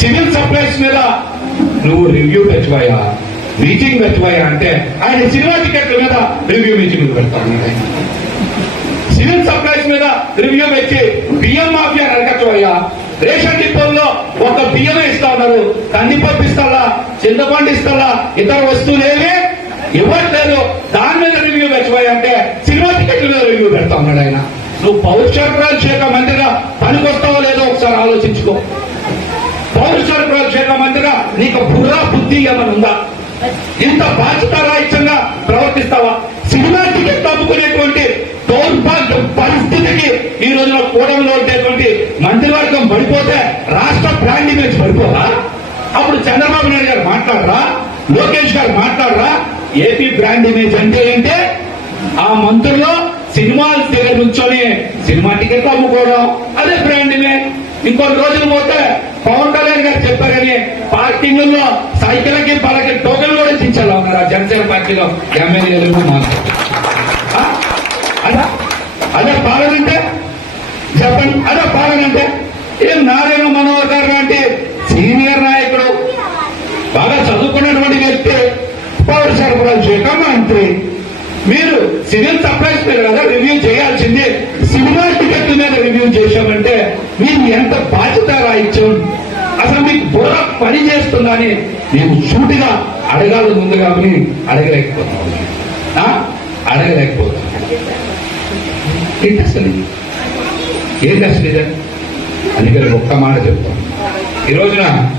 Civil supplies మీద నువ్వు review పెట్టిపోయా meeting పెట్టిపోయా అంటే ఆయన సినిమా టికెట్ల మీద రివ్యూ మీటింగ్ పెడతాను సివిల్ సప్లైస్ మీద రివ్యూ పెట్టి బియ్యం మాఫియా నడకచ్చోయ్యా రేషన్ డిపోల్లో ఒక బియ్యం ఇస్తా ఉన్నారు. కందిపప్పు ఇస్తారా? చింతపండు ఇస్తారా? ఇతర వస్తువులు ఏవి? ఇవ్వట్లేదు దాని మీద రివ్యూ పెట్టబోయా అంటే సినిమా టికెట్ల మీద రివ్యూ పెడతా ఉన్నాడు ఆయన. నువ్వు పౌర సరఫరాల శాఖ మంత్రిగా పనికొస్తావో లేదో ఒకసారి ఆలోచించుకో. పౌర సరఫరాల శాఖ నీకు బుర్రా బుద్ధి ఏమైనా ఉందా ఇంత బాధ్యత రాహిత్యంగా ప్రవర్తిస్తావా? సినిమా టికెట్ తప్పుకునేటువంటి దౌర్భాగ్య పరిస్థితికి ఈ రోజున కూడంలో ఉండేటువంటి మంత్రివర్గం పడిపోతే రాష్ట్ర బ్రాండ్ ఇమేజ్ పడిపోదా? అప్పుడు చంద్రబాబు నాయుడు గారు మాట్లాడరా? లోకేష్ గారు మాట్లాడరా? ఏపీ బ్రాండ్ ఇమేజ్ అంటే ఏంటి? ఆ మంత్రులు సినిమాల దగ్గర నుంచొని సినిమా టికెట్లు అమ్ముకోవడం అదే బ్రాండ్ ఇమేజ్. ఇంకొన్ని రోజులు పోతే అలాగే పార్కింగ్లో పార్కింగ్ సైకిల్కి పలకి టోకెన్ కూడా ఇచ్చేలా ఉన్నారు ఆ జనసేన పార్టీలో. ఎమ్మెల్యేలు మాత్రం అదా? అదే పాలన అంటే? చెప్పండి. అదే పాలన అంటే? ఏం నారాయణ మనోహర్ గారు లాంటి సీనియర్ నాయకుడు బాగా చదువుకున్నటువంటి వ్యక్తి పౌర సరఫరా శాఖ మంత్రి. మీరు సివిల్ సప్లైస్ మీద కదా రివ్యూ చేయాల్సింది. సినిమా టికెట్ల మీద రివ్యూ చేశామంటే మీరు ఎంత బాధ్యత రాయించాం అసలు పని చేస్తుందని నేను సూటిగా అడగాలి ముందు కాబట్టి అడగలేకపోతున్నాను. ఆ? ఏంటి అసలు? ఏంటి అసలు ఇదే? అందుకని ఒక్క మాట చెప్తాను. ఈ రోజున